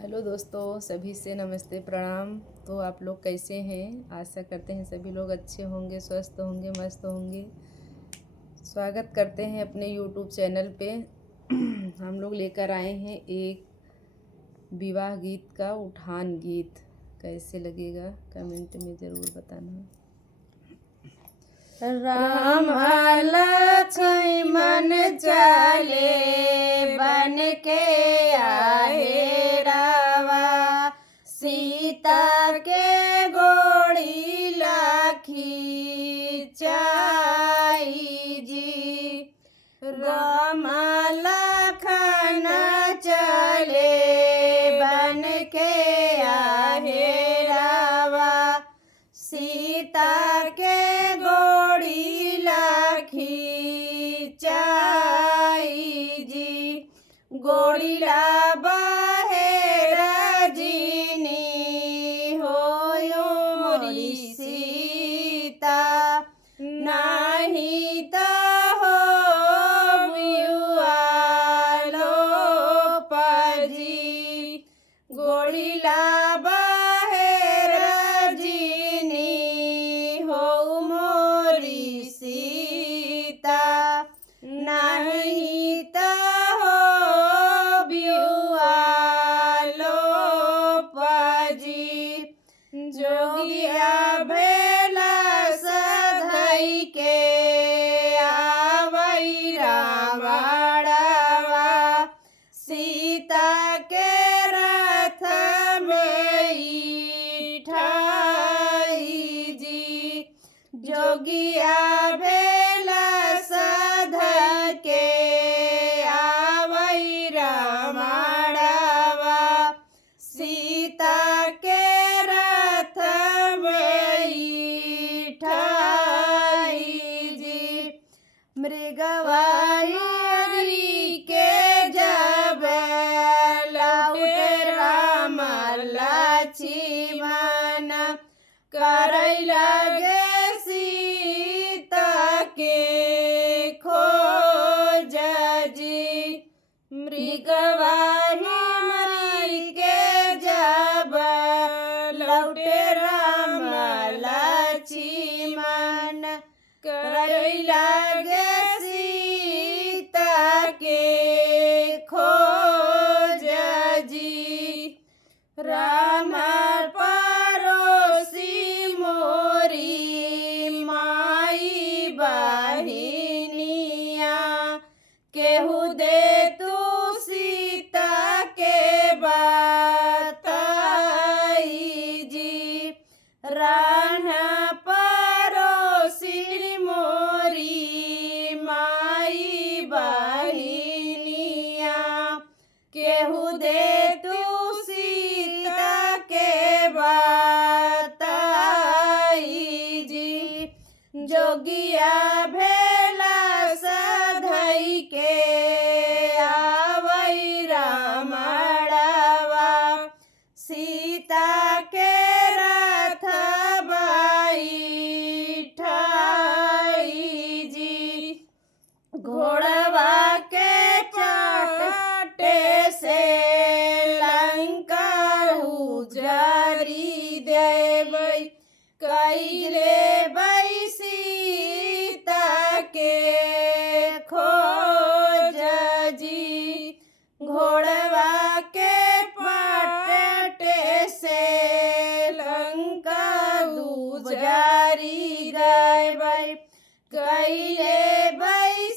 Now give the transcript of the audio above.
Hello दोस्तों, सभी से नमस्ते प्रणाम। तो आप लोग कैसे हैं? आशा करते हैं सभी लोग अच्छे होंगे, स्वस्थ होंगे, मस्त होंगे। स्वागत करते हैं अपने यूट्यूब चैनल पे। हम लोग लेकर आए हैं एक विवाह गीत का उठान गीत। कैसे लगेगा कमेंट में ज़रूर बताना। राम लक्ष्मण चले बन के आहे रावा, सीता के गोड़ी लाखी चाई जी। राम लक्ष्मण चले बन के आहे रावा, सीता के गोड़ी लाखी चाई जी। गोड़ी ला बहे रजनी होयो मोरी सीता, नाही त हो विवालो पजी। गोड़ी ला बहे रजनी हो मोरी सीता, नहीं त हो विवालो पजी। जोगिया भेला सधई के आवई रावणवा, सीता के रथ में ठाई जी। जोगिया भेला सध के आवई रावणवा, सीता के रथ में ठाई जी। मृगवारी के जब लौटे राम लक्ष्मण, करई लगे सीता के खोज जी। मृगवारी के जब लौटे राम लक्ष्मण, करई लगे सीता के खोज जी। राम परोसी मोरी माई बहिनिया, केहू दे तू सीता के बताई जी। रान परोसी मोरी माई बहिनिया, केहू दे तू सीता के बताई जी। जोगिया भेला सधई के आवई रावणवा, सीता के रथ बैठाई जी। घोड़वा के चाटे से लंका उजारी देवई, कैले बई सीता के खोज जी। घोड़वा के पाटे से लंका उजारी देवई, कैले बई